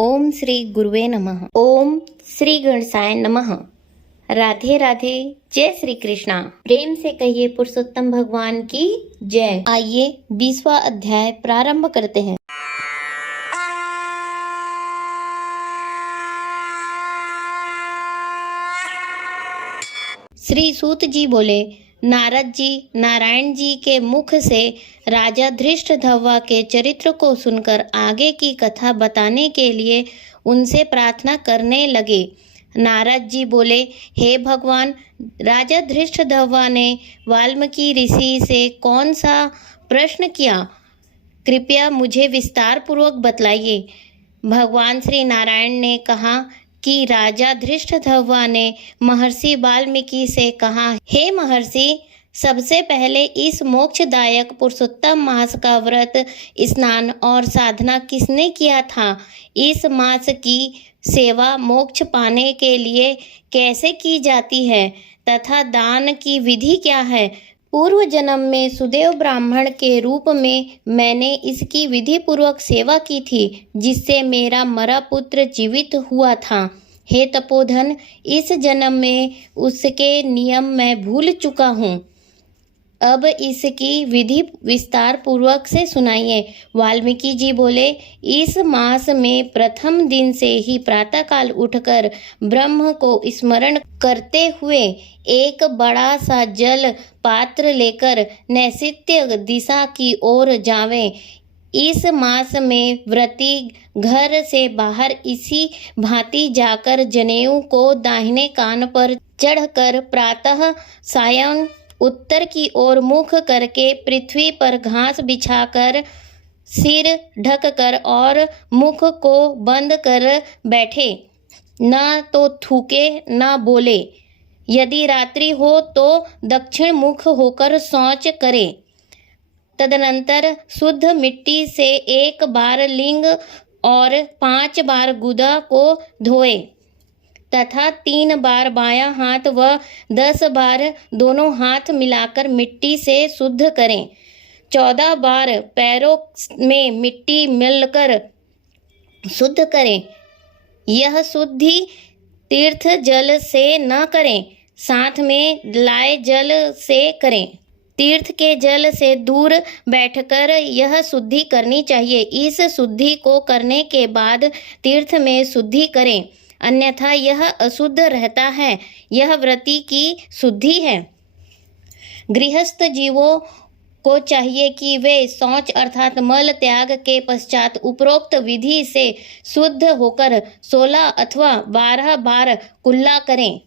ओम श्री गुरुवे नमः। ओम श्री गणेशाय नमः। राधे राधे। जय श्री कृष्णा। प्रेम से कहिए पुरुषोत्तम भगवान की जय। आइए 20वां अध्याय प्रारंभ करते हैं। श्री सूत जी बोले, नारद जी नारायण जी के मुख से राजा धृष्टद्युम्न के चरित्र को सुनकर आगे की कथा बताने के लिए उनसे प्रार्थना करने लगे। नारद जी बोले, हे भगवान, राजा धृष्टद्युम्न ने वाल्मीकि ऋषि से कौन सा प्रश्न किया? कृपया मुझे विस्तार पूर्वक बतलाइए। भगवान श्री नारायण ने कहा कि राजा धृष्टद्युम्न ने महर्षि वाल्मीकि से कहा, हे महर्षि, सबसे पहले इस मोक्षदायक पुरुषोत्तम मास का व्रत, स्नान और साधना किसने किया था? इस मास की सेवा मोक्ष पाने के लिए कैसे की जाती है तथा दान की विधि क्या है? पूर्व जन्म में सुदेव ब्राह्मण के रूप में मैंने इसकी विधि पूर्वक सेवा की थी, जिससे मेरा मरा पुत्र जीवित हुआ था। हे तपोधन, इस जन्म में उसके नियम मैं भूल चुका हूँ। अब इसकी विधि विस्तार पूर्वक से सुनाइए। वाल्मीकि जी बोले, इस मास में प्रथम दिन से ही प्रातःकाल उठकर ब्रह्म को स्मरण करते हुए एक बड़ा सा जल पात्र लेकर नैऋत्य दिशा की ओर जावें। इस मास में व्रती घर से बाहर इसी भांति जाकर जनेऊ को दाहिने कान पर चढ़कर प्रातः सायं उत्तर की ओर मुख करके पृथ्वी पर घास बिछाकर सिर ढककर और मुख को बंद कर बैठे, न तो थूके न बोले। यदि रात्रि हो तो दक्षिण मुख होकर शौच करे। तदनंतर शुद्ध मिट्टी से 1 बार लिंग और 5 बार गुदा को धोए तथा 3 बार बायां हाथ व 10 बार दोनों हाथ मिलाकर मिट्टी से शुद्ध करें। 14 बार पैरों में मिट्टी मिलकर शुद्ध करें। यह शुद्धि तीर्थ जल से न करें, साथ में लाए जल से करें। तीर्थ के जल से दूर बैठकर यह शुद्धि करनी चाहिए। इस शुद्धि को करने के बाद तीर्थ में शुद्धि करें, अन्यथा यह अशुद्ध रहता है। यह व्रती की शुद्धि है। गृहस्थ जीवों को चाहिए कि वे शौच अर्थात मल त्याग के पश्चात उपरोक्त विधि से शुद्ध होकर 16 अथवा 12 बार कुल्ला करें।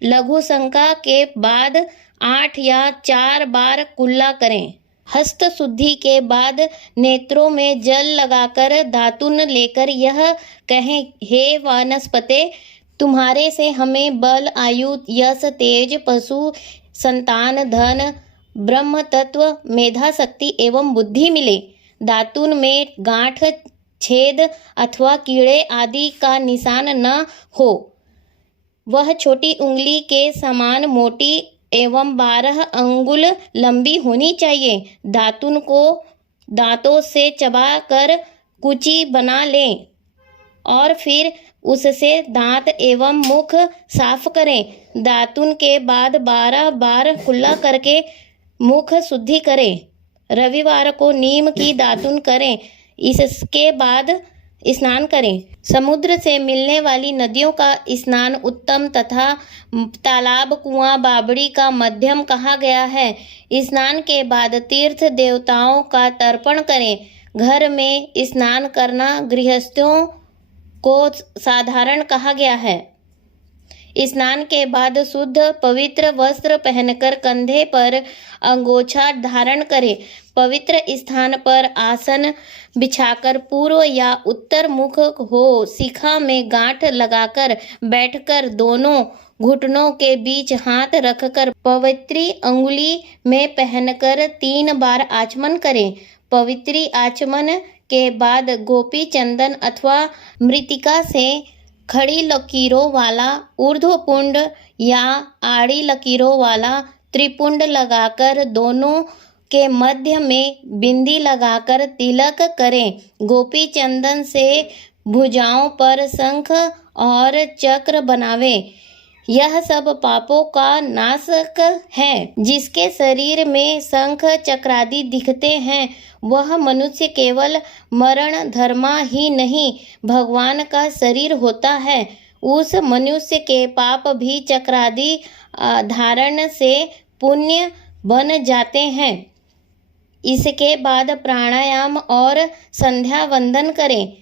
लघु शंका के बाद 8 या 4 बार कुल्ला करें। हस्त शुद्धि के बाद नेत्रों में जल लगाकर दातुन लेकर यह कहें, हे वनस्पते, तुम्हारे से हमें बल, आयु, यश, तेज, पशु, संतान, धन, ब्रह्म तत्व, मेधा शक्ति एवं बुद्धि मिले। दातुन में गांठ, छेद अथवा कीड़े आदि का निशान न हो। वह छोटी उंगली के समान मोटी एवं 12 अंगुल लंबी होनी चाहिए। दातुन को दांतों से चबाकर कुची बना लें और फिर उससे दांत एवं मुख साफ करें। दातुन के बाद 12 बार कुल्ला करके मुख शुद्धि करें। रविवार को नीम की दातुन करें। इसके बाद स्नान करें। समुद्र से मिलने वाली नदियों का स्नान उत्तम तथा तालाब, कुआं, बावड़ी का मध्यम कहा गया है। स्नान के बाद तीर्थ देवताओं का तर्पण करें। घर में स्नान करना गृहस्थों को साधारण कहा गया है। स्नान के बाद शुद्ध पवित्र वस्त्र पहनकर कंधे पर अंगोछा धारण करें। पवित्र स्थान पर आसन बिछाकर पूर्व या उत्तर मुख हो शिखा में गांठ लगाकर बैठकर दोनों घुटनों के बीच हाथ रखकर पवित्री अंगुली में पहनकर 3 बार आचमन करें। पवित्री आचमन के बाद गोपी चंदन अथवा मृतिका से खड़ी लकीरों वाला ऊर्ध्वपुंड या आड़ी लकीरों वाला त्रिपुंड लगाकर दोनों के मध्य में बिंदी लगाकर तिलक करें। गोपी चंदन से भुजाओं पर शंख और चक्र बनावे। यह सब पापों का नाशक है। जिसके शरीर में शंख चक्रादि दिखते हैं वह मनुष्य केवल मरण धर्मा ही नहीं भगवान का शरीर होता है। उस मनुष्य के पाप भी चक्रादि धारण से पुण्य बन जाते हैं। इसके बाद प्राणायाम और संध्या वंदन करें।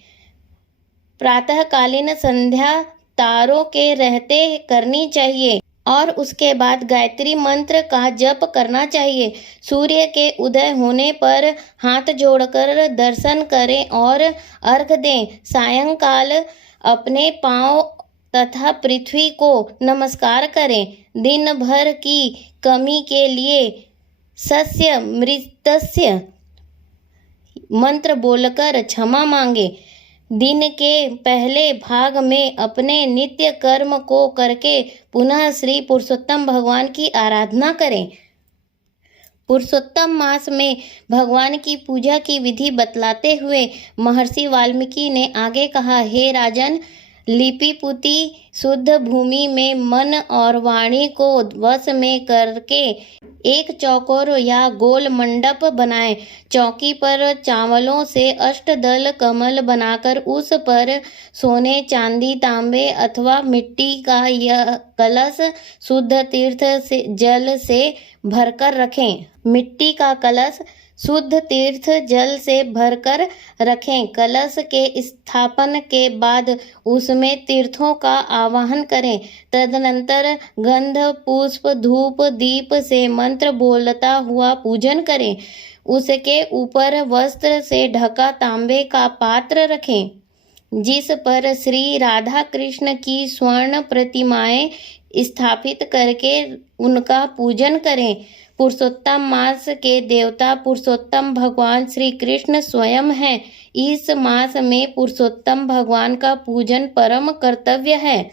प्रातःकालीन संध्या तारों के रहते करनी चाहिए और उसके बाद गायत्री मंत्र का जप करना चाहिए। सूर्य के उदय होने पर हाथ जोड़कर दर्शन करें और अर्घ दें। सायंकाल अपने पांव तथा पृथ्वी को नमस्कार करें। दिन भर की कमी के लिए सस्य मृतस्य मंत्र बोलकर क्षमा मांगे। दिन के पहले भाग में अपने नित्य कर्म को करके पुनः श्री पुरुषोत्तम भगवान की आराधना करें। पुरुषोत्तम मास में भगवान की पूजा की विधि बतलाते हुए महर्षि वाल्मीकि ने आगे कहा, हे राजन, लिपि पुती शुद्ध भूमि में मन और वाणी को वश में करके एक चौकोर या गोल मंडप बनाएं। चौकी पर चावलों से अष्टदल कमल बनाकर उस पर सोने, चांदी, तांबे अथवा मिट्टी का यह कलश शुद्ध तीर्थ से जल से भरकर रखें। मिट्टी का कलश शुद्ध तीर्थ जल से भरकर रखें। कलश के स्थापन के बाद उसमें तीर्थों का आवाहन करें। तदनंतर गंध, पुष्प, धूप, दीप से मंत्र बोलता हुआ पूजन करें। उसके ऊपर वस्त्र से ढका तांबे का पात्र रखें जिस पर श्री राधा कृष्ण की स्वर्ण प्रतिमाएं स्थापित करके उनका पूजन करें। पुरुषोत्तम मास के देवता पुरुषोत्तम भगवान श्री कृष्ण स्वयं हैं। इस मास में पुरुषोत्तम भगवान का पूजन परम कर्तव्य है।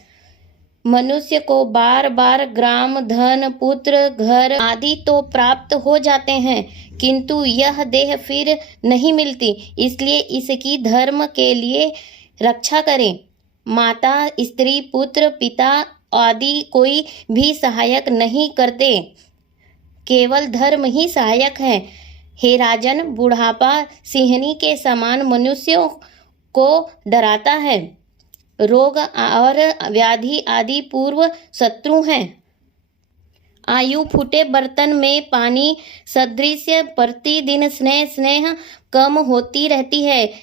मनुष्य को बार बार ग्राम, धन, पुत्र, घर आदि तो प्राप्त हो जाते हैं किंतु यह देह फिर नहीं मिलती। इसलिए इसकी धर्म के लिए रक्षा करें। माता, स्त्री, पुत्र, पिता आदि कोई भी सहायक नहीं करते, केवल धर्म ही सहायक है। हे राजन, बुढ़ापा सिंहनी के समान मनुष्यों को डराता है। रोग और व्याधि आदि पूर्व शत्रु हैं। आयु फूटे बर्तन में पानी सदृश प्रतिदिन स्नेह कम होती रहती है।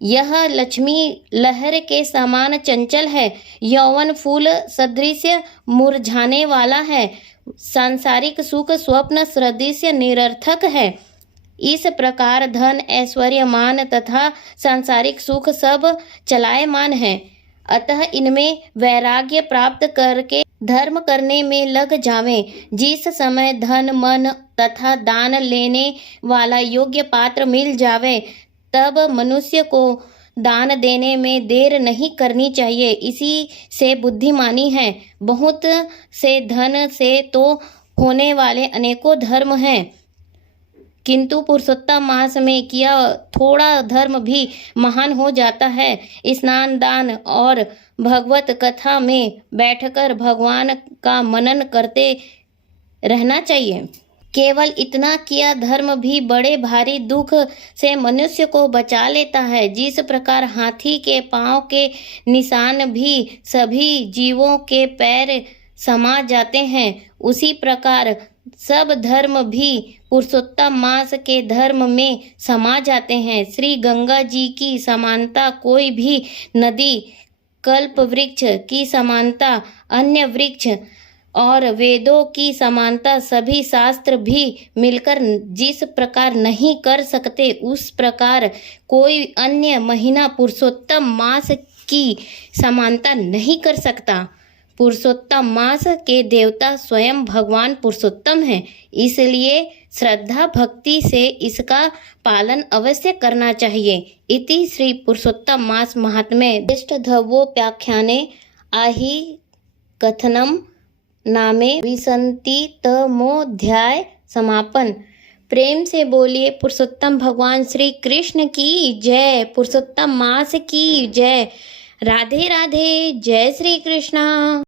यह लक्ष्मी लहर के समान चंचल है। यौवन फूल सदृश मुरझाने वाला है। सांसारिक सुख स्वप्न सदृश निरर्थक है। इस प्रकार धन, ऐश्वर्य, मान तथा सांसारिक सुख सब चलायमान है। अतः इनमें वैराग्य प्राप्त करके धर्म करने में लग जावें। जिस समय धन, मन तथा दान लेने वाला योग्य पात्र मिल जावे तब मनुष्य को दान देने में देर नहीं करनी चाहिए। इसी से बुद्धिमानी है। बहुत से धन से तो होने वाले अनेकों धर्म हैं किंतु पुरुषोत्तम मास में किया थोड़ा धर्म भी महान हो जाता है। स्नान, दान और भगवत कथा में बैठकर भगवान का मनन करते रहना चाहिए। केवल इतना किया धर्म भी बड़े भारी दुख से मनुष्य को बचा लेता है। जिस प्रकार हाथी के पांव के निशान भी सभी जीवों के पैर समा जाते हैं, उसी प्रकार सब धर्म भी पुरुषोत्तम मास के धर्म में समा जाते हैं। श्री गंगा जी की समानता कोई भी नदी, कल्प वृक्ष की समानता अन्य वृक्ष और वेदों की समानता सभी शास्त्र भी मिलकर जिस प्रकार नहीं कर सकते, उस प्रकार कोई अन्य महीना पुरुषोत्तम मास की समानता नहीं कर सकता। पुरुषोत्तम मास के देवता स्वयं भगवान पुरुषोत्तम हैं, इसलिए श्रद्धा भक्ति से इसका पालन अवश्य करना चाहिए। इति श्री पुरुषोत्तम मास महात्म्ये ज्येष्ठधवोपाख्याने आहि कथनम नामे 20तमोऽध्याय समापन। प्रेम से बोलिए पुरुषोत्तम भगवान श्री कृष्ण की जय, पुरुषोत्तम मास की जय। राधे राधे, जय श्री कृष्णा।